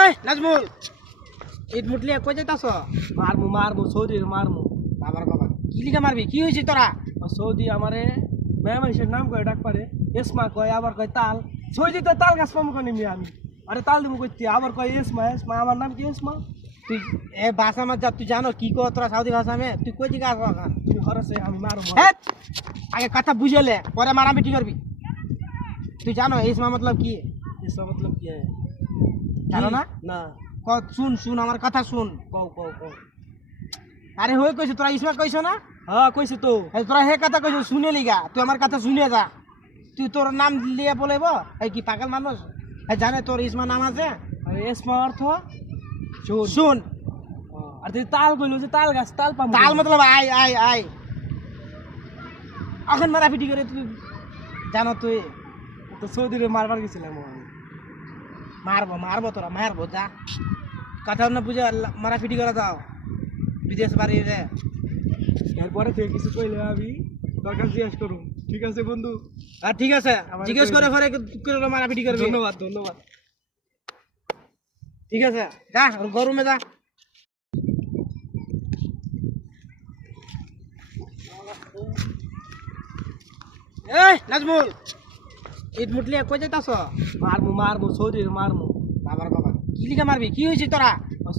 এই নাজমুল ইট মুটলি কই যাইতাছ? মারমু মারমু সৌদি মারমু। বাবার বাবা কি লিখে মারবি? কি হয়েছে তোরা? সৌদি আমারে মেয়ের নাম করে ডাক পারে, এসমা কয় আবার কয় তাল। সৌদিতে তাল গাছ পাবো কেন আমি? আরে তাল দিব কইতে আবার কয় এসমা এসমা। আমার নাম কি এসমা? তুই এ ভাষা মত যা, তুই জানো কি কো তোরা সাউদি ভাষা মে? তুই কই দিকে আসবা? তুই হরসে আমি মারমু। হেৎ, আগে কথা বুঝেলে পরে মারামারি করবি। তুই জানো ইসমা মতলব কি? इसका मतलब क्या है? জানো না? না। শুন শুন আমার কথা শুন। কও কও কও। আরে হয়ে কইছো তোরা ইসমা কইছো না? হ্যাঁ কইছে তো। এই তোরা হে কথা কইছো শুনে লিগা, তুই আমার কথা শুনে যা। তুই তোর নাম লিয়ে বলেব? এই কি পাগল মানুষ? এই জানে তোর ইসমা নাম আছে? আরে এসমা অর্থ শুন। শুন আর তুই তাল কইলো যে তাল গাছ তাল পাবো। তাল মতলব আই আই আই। এখন মারাপিটি করে তুই জানো তুই? তো সৌদিরে মারবার গেছিলাম আমি। মারবো মারবো তোরা মারবো যা। কথা না বুঝে মারাপিটি করে দাও বিদেশ বাড়ি রে। এরপরে তুই কিছু কইলে আমি দরকার জিজ্ঞেস করুন। ঠিক আছে বন্ধু? আর ঠিক আছে আমার জিজ্ঞেস তো- করে পরে মারাপিটি করবি। ধন্যবাদ ধন্যবাদ। ঠিক আছে যা গরমে যা। এই নাজমুল ইট মুটলি কই যাইতাছ? মারমু মারমু সৌদির মারমু। বাবার বাবা কি লিখে মারবি? কি হয়েছে তোরা?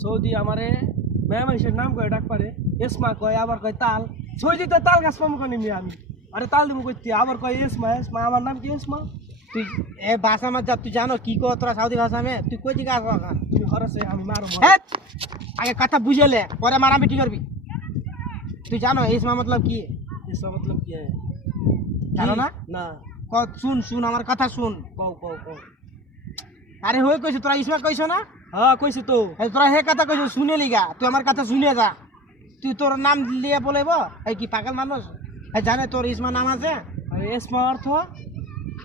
সৌদি আমারে মেয়ের নাম করে ডাক পারে, এসমা কয় আবার কয় তাল। সৌদিতে তাল গাছ পাবো কেন আমি? আরে তাল দিব কইতে আবার কয় এসমা এসমা। আমার নাম কি এসমা? তুই এ ভাষা মত যা, তুই জানো কি কো তোরা সাউদি ভাষা মে? তুই কই দিকে আসবা? তুই হরসে আমি মারমু। হেৎ, আগে কথা বুঝেলে পরে মারামারি করবি। তুই জানো ইসমা মতলব কি? इसका मतलब क्या है? জানো না? না। শুন শুন আমার কথা শুন। কও কও কও। আরে হয়ে কইছো তোরা ইসমা কইছো না? হ্যাঁ কইছে তো। এই তোরা হে কথা কইছো শুনে লিগা, তুই আমার কথা শুনে যা। তুই তোর নাম লিয়ে বলেব? এই কি পাগল মানুষ? এই জানে তোর ইসমা নাম আছে? আরে এসমা অর্থ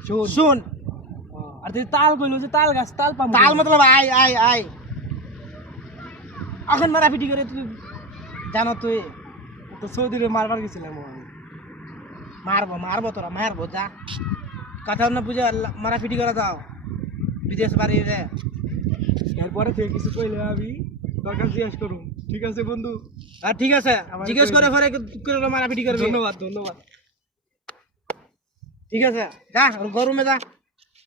শুন। শুন আর তুই তাল কইলো যে তাল গাছ তাল পাবো। তাল মতলব আই আই আই। এখন মারাপিটি করে তুই জানো তুই? তো সৌদিরে মারবার গেছিলাম আমি। মারবো মারবো তোরা মারবো যা। কথা না বুঝে মারাপিটি করে দাও বিদেশ বাড়ি রে। এরপরে তুই কিছু কইলে আমি দরকার জিজ্ঞেস করুন। ঠিক আছে বন্ধু? আর ঠিক আছে আমার জিজ্ঞেস করে পরে মারাপিটি করবি। ধন্যবাদ ধন্যবাদ। ঠিক আছে যা গরমে যা।